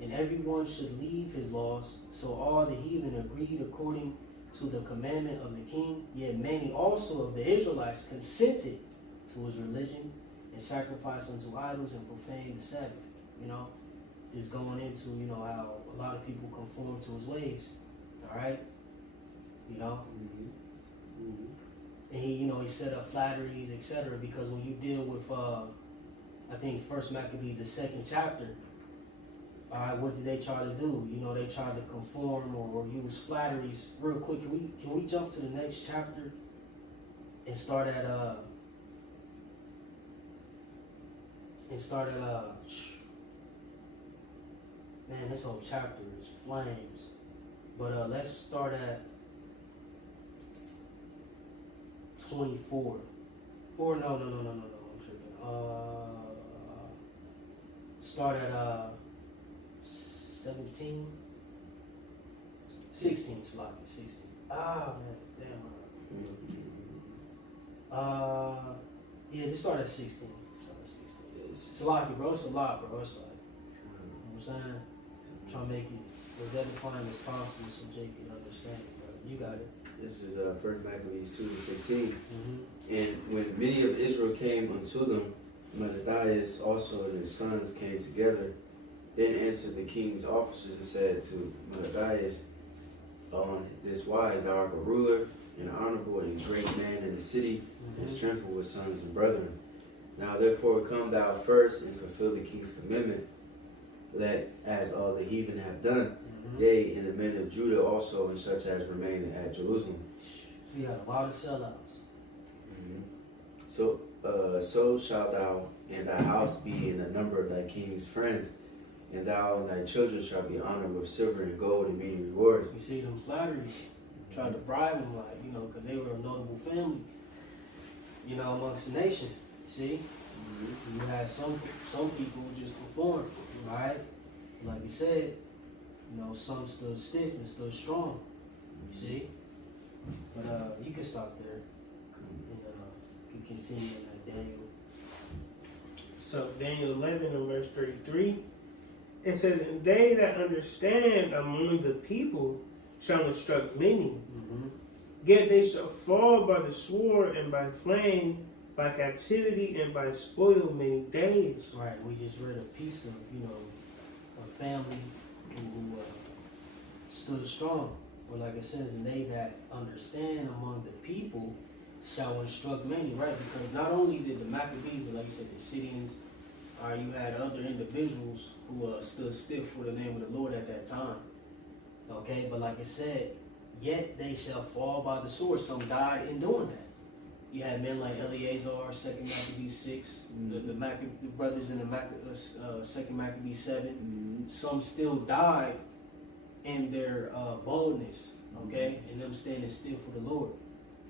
and everyone should leave his laws. So all the heathen agreed according to the commandment of the king. Yet many also of the Israelites consented to his religion, and sacrificed unto idols and profaned the Sabbath." You know, just going into, you know, how a lot of people conform to his ways. All right, you know. And he, you know, he set up flatteries, etc. Because when you deal with, I think First Maccabees, the second chapter, all right, what did they try to do? You know, they tried to conform or use flatteries. Real quick, can we jump to the next chapter and start at man, this whole chapter is flames. But let's start at 24. Or no, I'm tripping. Start at 17? 16, sloppy, 16. Ah, man, damn. Yeah, just start at 16. It's a lot, bro. It's a lot, bro. It's like, you know what I'm saying? I'm trying to make it as edifying as possible so Jake can understand it, bro. You got it. This is First Maccabees 2:16. And when many of Israel came unto them, Mattathias also and his sons came together. Then answered the king's officers and said to Mattathias, "On this wise thou art a ruler, and honorable, and great man in the city, and strengthful with sons and brethren. Now therefore come thou first and fulfill the king's commandment, that as all the heathen have done, yea, and the men of Judah also, and such as remain at Jerusalem." We got a lot of sellouts. So shalt thou and thy house be in the number of thy king's friends, and thou and thy children shall be honored with silver and gold and many rewards. You see them flatteries, tried to bribe them, like, you know, because they were a notable family, you know, amongst the nation. See, you had some people who just conformed, right? Like we said, you know, some stood stiff and stood strong. You see, but you can stop there, and you can continue in that Daniel. So Daniel 11 and verse 33, it says, "And they that understand among the people shall instruct many. Yet they shall fall by the sword and by flame, by captivity and by spoil many days." Right. We just read a piece of, you know, a family who stood strong. Or like it says, "And they that understand among the people shall instruct many," right? Because not only did the Maccabees, but like you said, the Syrians, you had other individuals who stood stiff for the name of the Lord at that time. Okay, but like I said, yet they shall fall by the sword. Some died in doing that. You had men like Eleazar, 2 Maccabees 6, the brothers in the 2 Maccabees 7. Some still died in their boldness, okay, and them standing still for the Lord.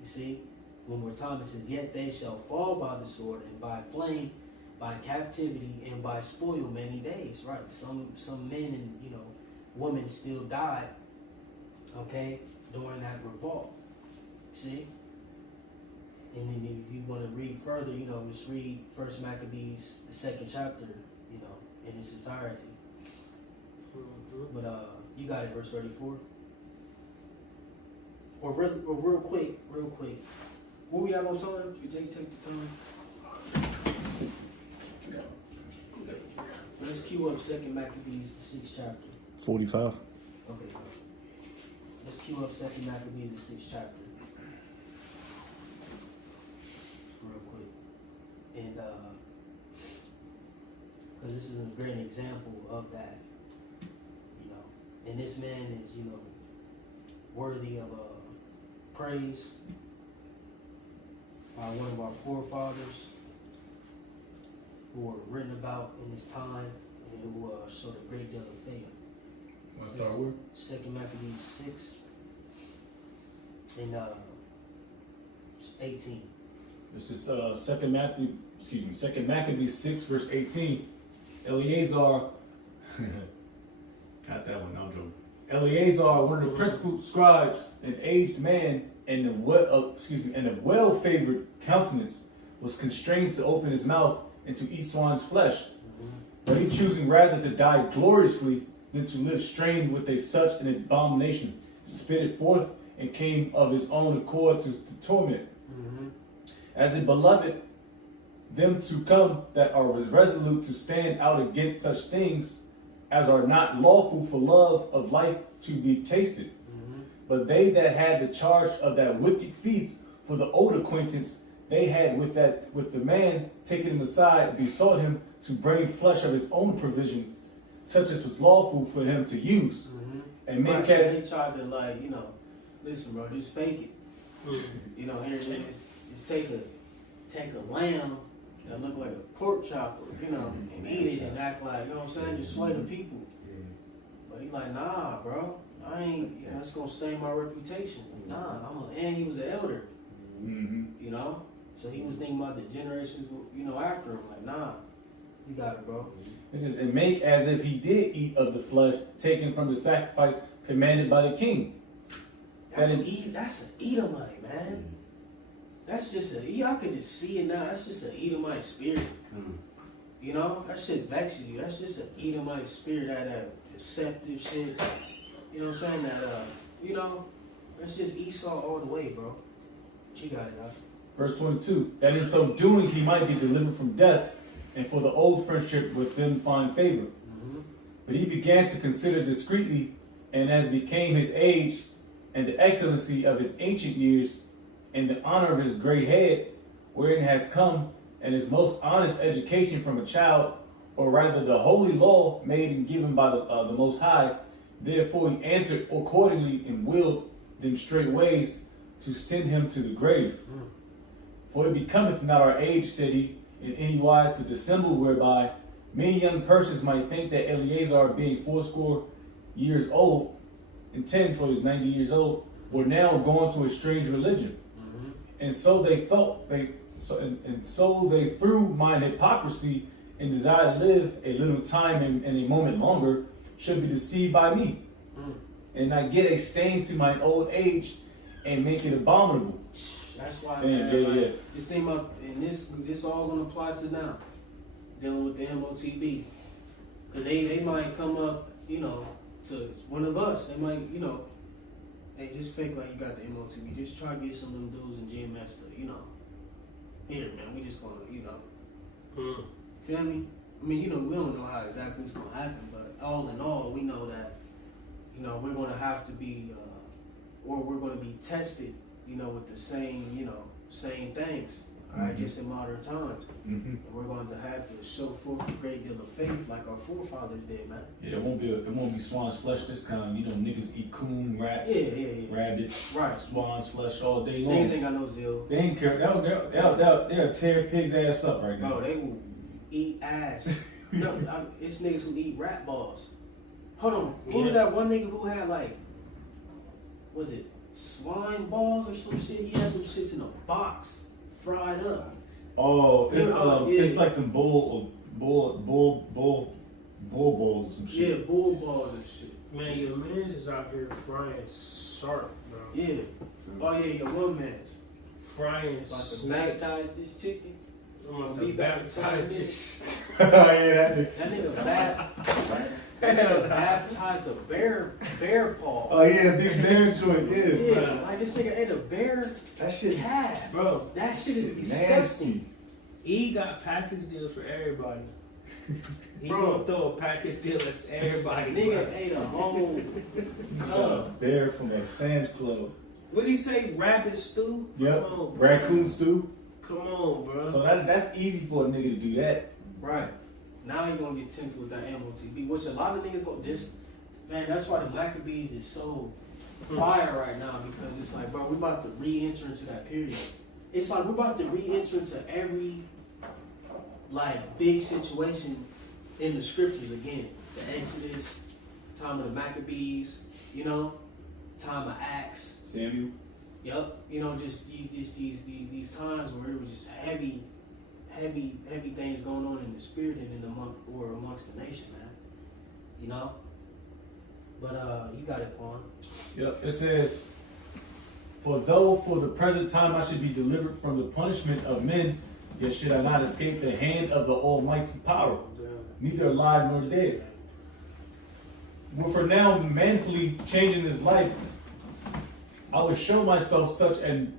You see, one more time it says, "Yet they shall fall by the sword and by flame, by captivity and by spoil many days." Right? Some men and, you know, women still died, okay, during that revolt. See. And then if you want to read further, you know, just read First Maccabees, the second chapter, you know, in its entirety. But you got it, verse 34. Or real quick. Where we at on time? You take the time. Let's cue up 2nd Maccabees, the 6th chapter. 45. Okay. Let's cue up 2nd Maccabees, the 6th chapter. Real quick. And, because this is a great example of that, you know. And this man is, you know, worthy of praise by one of our forefathers who were written about in his time and who showed a great deal of faith. Want to start with? 2nd Maccabees 6 and 18. This is 2nd Maccabees 6, verse 18. Eleazar, got that one, no joke. Eleazar, one of the principal scribes, an aged man, and of well-favored countenance, was constrained to open his mouth and to eat swine's flesh. But he choosing rather to die gloriously than to live strained with such an abomination, spit it forth and came of his own accord to the torment. As it beloved them to come that are resolute to stand out against such things as are not lawful for love of life to be tasted. But they that had the charge of that wicked feast for the old acquaintance they had with the man, taking him aside, besought him to bring flesh of his own provision, such as was lawful for him to use. And make they tried to, like, you know, listen, bro, just fake it. You know, here it is. Just take a lamb that look like a pork chop, or, you know, and eat it and act like, you know what I'm saying, just sway the people. But he's like, nah, bro, I ain't, you know, it's gonna stain my reputation. Nah, and he was an elder, you know, so he was thinking about the generations, you know, after him. Like, nah, you got it, bro. This is, and make as if he did eat of the flesh taken from the sacrifice commanded by the king. That's an Edomite, man. That's just I could just see it now. That's just an Edomite spirit. You know, that shit vexes you. That's just an Edomite spirit, that deceptive shit. You know what I'm saying? That, you know, that's just Esau all the way, bro. But you got it, dog. Verse 22, that in so doing he might be delivered from death, and for the old friendship with them find favor. But he began to consider discreetly, and as became his age, and the excellency of his ancient years, and the honor of his gray head, wherein has come, and his most honest education from a child, or rather the holy law made and given by the Most High. Therefore he answered accordingly, and willed them straight ways to send him to the grave. For it becometh not our age, said he, in any wise to dissemble, whereby many young persons might think that Eleazar, being 80 years old, and 10, so he's 90 years old, were now gone to a strange religion. And so they thought, so they through mine hypocrisy and desire to live a little time and a moment longer, should be deceived by me, and I get a stain to mine old age and make it abominable. That's why, man, this thing up, and this all gonna apply to now, dealing with the MOTB, because they might come up, you know, to one of us. They might, you know, hey, just fake like you got the MOTB. Just try to get some of them dudes in GMS to, you know, here, man, we just gonna, you know, feel me? I mean, you know, we don't know how exactly it's gonna happen, but all in all, we know that, you know, we're gonna have to be, or we're gonna be tested, you know, with the same, you know, same things, all right, just in modern times. And we're going to have to show forth a great deal of faith like our forefathers did, man. Yeah, it won't be swan's flesh this time. You know, niggas eat coon, rats, rabbit, right, swan's flesh all day long. Niggas ain't got no zeal. They ain't care. They'll tear pig's ass up right now. Bro, they will eat ass. No, it's niggas who eat rat balls. Hold on, who was that one nigga who had like, was it swine balls or some shit? He had them shits in a box, fried up. Oh, it's like some bull bowls or some shit. Yeah, bull balls and shit. Man, your man is out here frying sharp, bro. Yeah. Oh yeah, your one man's. Frying About to smack. baptize this chicken. I'm about to baptize this. Yeah, that nigga. That nigga bad. baptized the bear paw. Oh yeah, big bear joint, yeah. Yeah, like this nigga ate a bear That shit. calf. Bro, That shit is disgusting. Nasty. he got package deals for everybody. He's Bro. gonna throw a package deal at everybody. Nigga Bro. ate a whole. A bear from a Sam's Club. What did he say? Rabbit stew? Yep. Come on, bro. Raccoon stew. Come on, bro. So that's easy for a nigga to do that. Right. Now you gonna get tempted with that animal TV, which a lot of niggas gonna just, man, that's why the Maccabees is so fire right now, because it's like, bro, we about to re-enter into that period. It's like we're about to re-enter into every like big situation in the scriptures again. The Exodus, time of the Maccabees, you know, time of Acts. Samuel. Yep, you know, just these times where it was just heavy things going on in the spirit and in amongst the nation, man. You know. But you got it, Quan. Yep. It says, "For though for the present time I should be delivered from the punishment of men, yet should I not escape the hand of the Almighty power, neither alive nor dead. But for now, manfully changing his life, I will show myself such and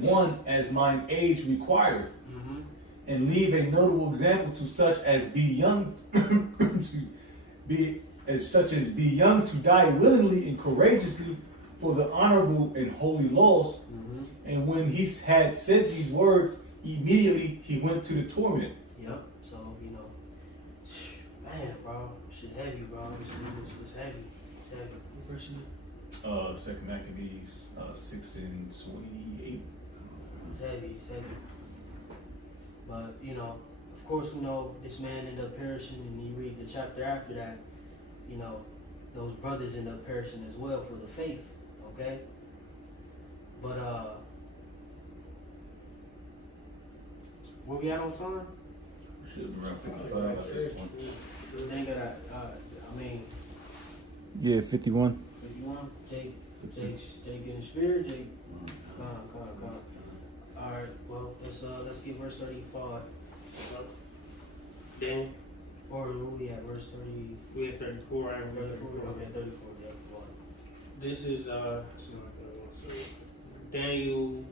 one as mine age requireth, Mm-hmm. and leave a notable example to such as be young, be young to die willingly and courageously for the honorable and holy laws." Mm-hmm. And when he had said these words, immediately he went to the torment. Yep. So you know, man, bro, shit heavy, bro. It's heavy. It's heavy. What verse you in? Second Maccabees 6:28. It's heavy. It's heavy. But you know, of course, we know this man ended up perishing, and you read the chapter after that. You know, those brothers end up perishing as well for the faith. Okay. But where we at on time? Should be around 55 at this point. They got I mean, Yeah, 51. 51. Jake getting spirit. Jake. Con. All right. Well, let's get verse 35. Then Or where we at? Verse 30. we at 34. I am 34. 34. Okay, 34. Yeah. Go on. This is Daniel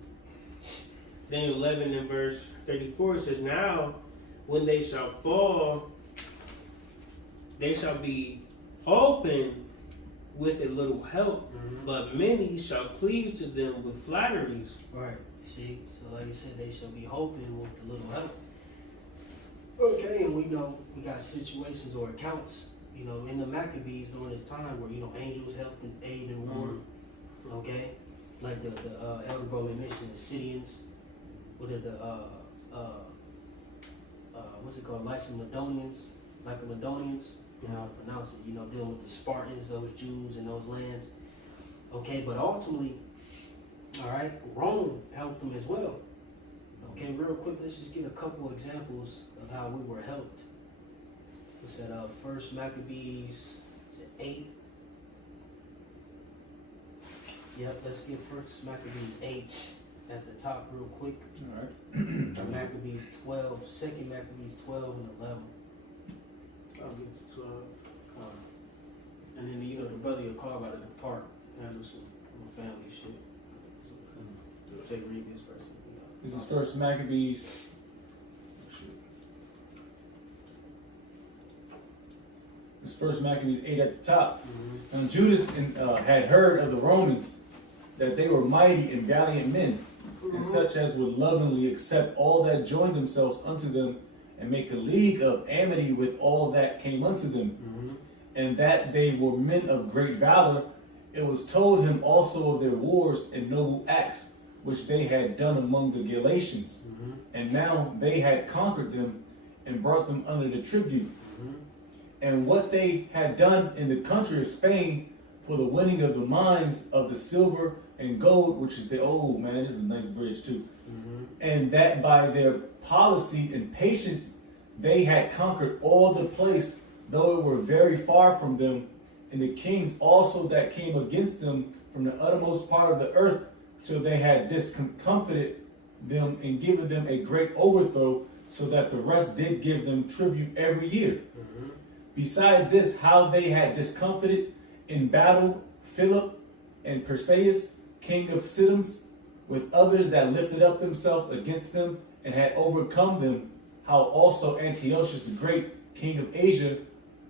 11 and verse 34. It says, "Now when they shall fall, they shall be hoping with a little help, Mhm. but many shall cleave to them with flatteries." Right. See, so like you said, they shall be hoping with a little help. Okay, and we know we got situations or accounts, you know, in the Maccabees during this time where, you know, angels helped and aid in war. Okay, like the Elder Bowman mentioned, the Syrians, what are the what's it called, Lycomedonians, you know how to pronounce it, you know, dealing with the Spartans, those Jews in those lands. Okay, but ultimately, all right, Rome helped them as well. Okay, real quick, let's just get a couple examples of how we were helped. It's at First Maccabees, is it 8? Yep, let's get First Maccabees 8 at the top real quick. All right. Maccabees 12, Second Maccabees 12 and 11. I'll get to 12. And then, you know, the brother your car got to depart, handle some family shit. So take read this verse. You know. This is First Maccabees. This First Maccabees 8 at the top. Mhm. Now Judas had heard of the Romans, that they were mighty and valiant men, and such as would lovingly accept all that joined themselves unto them, and make a league of amity with all that came unto them, Mhm. and that they were men of great valor. It was told him also of their wars and noble acts which they had done among the Galatians, Mhm. and now they had conquered them and brought them under the tribute, Mhm. and what they had done in the country of Spain for the winning of the mines of the silver and gold, which is the old man, this is a nice bridge too, Mhm. and that by their policy and patience they had conquered all the place, though it were very far from them, and the kings also that came against them from the uttermost part of the earth, till they had discomfited them and given them a great overthrow, so that the rest did give them tribute every year. Mhm. Beside this, how they had discomfited in battle Philip and Perseus, king of Sidons, with others that lifted up themselves against them and had overcome them, how also Antiochus the great, king of Asia,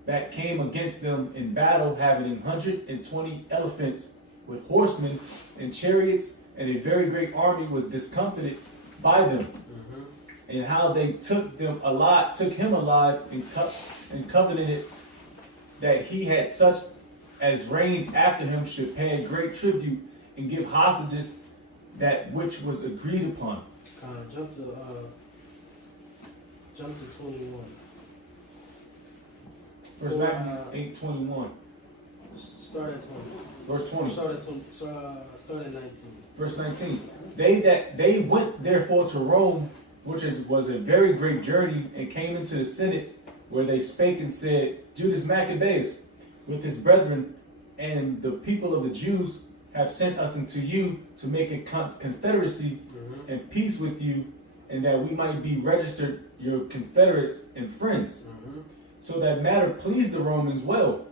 that came against them in battle, having 120 elephants with horsemen and chariots, and a very great army was discomfited by them, and how they took him alive, and covenanted that he had such as reigned after him should pay a great tribute and give hostages that which was agreed upon. Jump to 21. First Maccabees 8:21, Start at 20. verse 20. Start at 20. Start at 19. Verse 19. They went therefore to Rome, which was a very great journey, and came into the Senate, where they spake and said, Judas Maccabeus with his brethren and the people of the Jews have sent us unto you to make a confederacy and peace with you, and that we might be registered your confederates and friends. So that matter pleased the Romans well.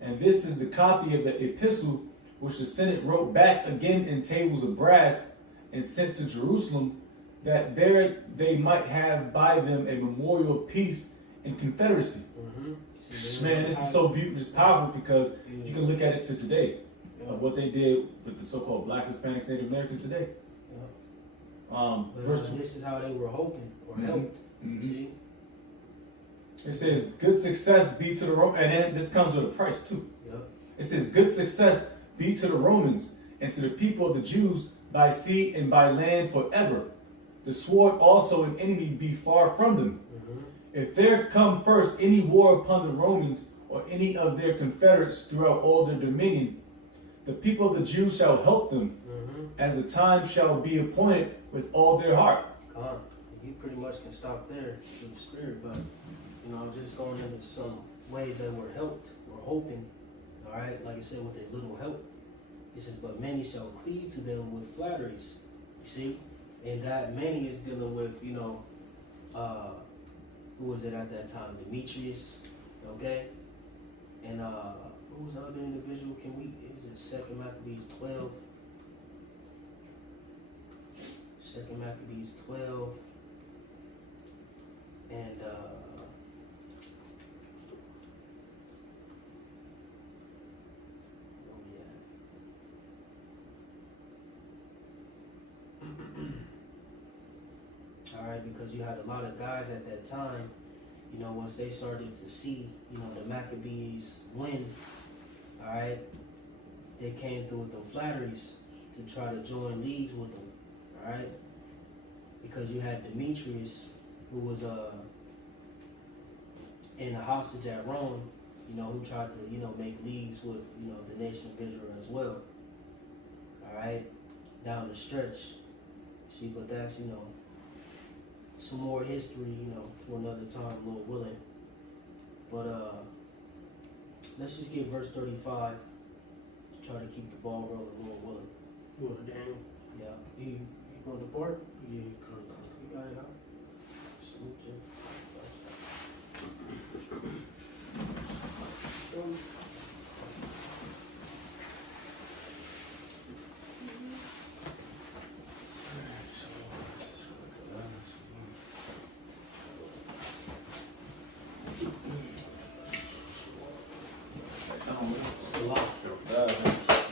And this is the copy of the epistle which the Senate wrote back again in tables of brass and sent to Jerusalem, that there they might have by them a memorial of peace and confederacy. Man, this is so beautiful, it's powerful, because you can look at it to today of what they did with the so-called Blacks, Hispanics, Native Americans today. Verse This is how they were hoping or helped. See? It says, good success be to the Romans, and then this comes with a price too. Yep. It says, good success be to the Romans and to the people of the Jews by sea and by land forever. The sword also an enemy be far from them. If there come first any war upon the Romans or any of their confederates throughout all their dominion, the people of the Jews shall help them, as the time shall be appointed with all their heart. You pretty much can stop there through the spirit, but I'm just going into some ways that were helped, were hoping. All right, like I said, with a little help. It says, but many shall cleave to them with flatteries. You see, and that many is dealing with, who was it at that time? Demetrius, okay? And who was the other individual? It was it 2 Maccabees 12. 2 Maccabees 12. And Alright, because you had a lot of guys at that time, once they started to see, the Maccabees win, alright, they came through with them flatteries to try to join leagues with them, alright? Because you had Demetrius, who was in a hostage at Rome, who tried to, make leagues with, the nation of Israel as well, alright, down the stretch. See, but that's, some more history, for another time, Lord willing. But let's just get verse 35 to try to keep the ball rolling, Lord willing. You want a game? Yeah. You gonna depart? Yeah, come down. You got it out. Salute you.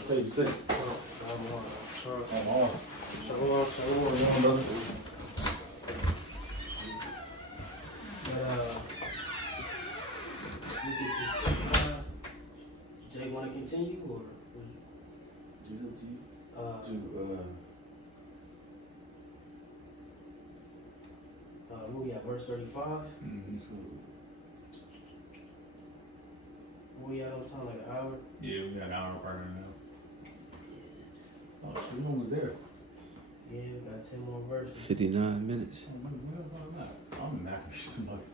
Say you say. I'm on. But Jay, want to continue or? Where we at? Verse 35. Where we at on time? Like an hour? Yeah, we got an hour right now. Oh, shit, we almost there. Yeah, we got 10 more verses. 59 minutes. I'm knackered somebody.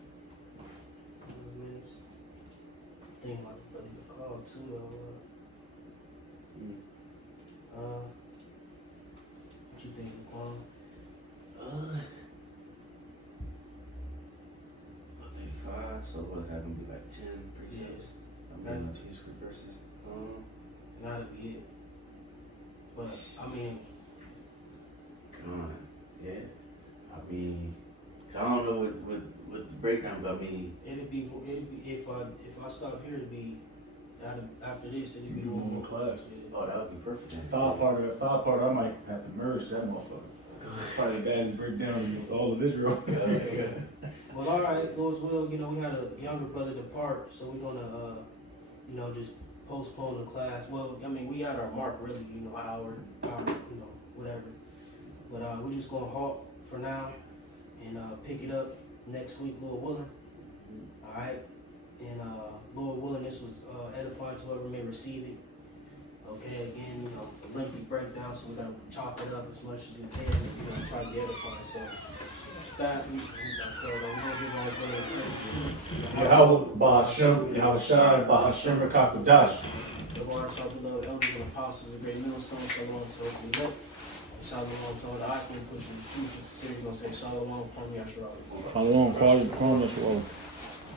10 minutes. I think my buddy would call too, though. What you think, Quan? 35, so was was that gonna be like 10 precepts? I mean, Right. 2 script verses. And that'd be it. But I mean, Come on, yeah. I mean, 'cause I don't know what the breakdown, but I mean, it'd be if I stop here, it'd be after this, it'd be Be one more class. Yeah. oh, that would be perfect. Then. Five part, I might have to merge that motherfucker. Probably the guys break down all of Israel. Well, all right, Lord's will. You know, we had a younger brother depart, so we're gonna, you know, just postpone the class. Well, I mean, we had our mark really, you know, hour, you know, whatever. But we're just gonna halt for now and pick it up next week, Lord willing. All right, and Lord willing, this was edifying to whoever may receive it. Okay, again, you know, lengthy breakdown, so we're gonna chop it up as much as we can, and you know, try to edify. So that we gonna give all praise. Yahweh Bahashem, Yahweh Shai, Bahashem Rakakadash. The Lord, our beloved elders and apostles, the great millstone, shalom to open the milk. Shalom to all the Akim, pushing the truth and sincerity. We're gonna say shalom, Kwame Asherah. Shalom, Kwame, Kwame, Shalom.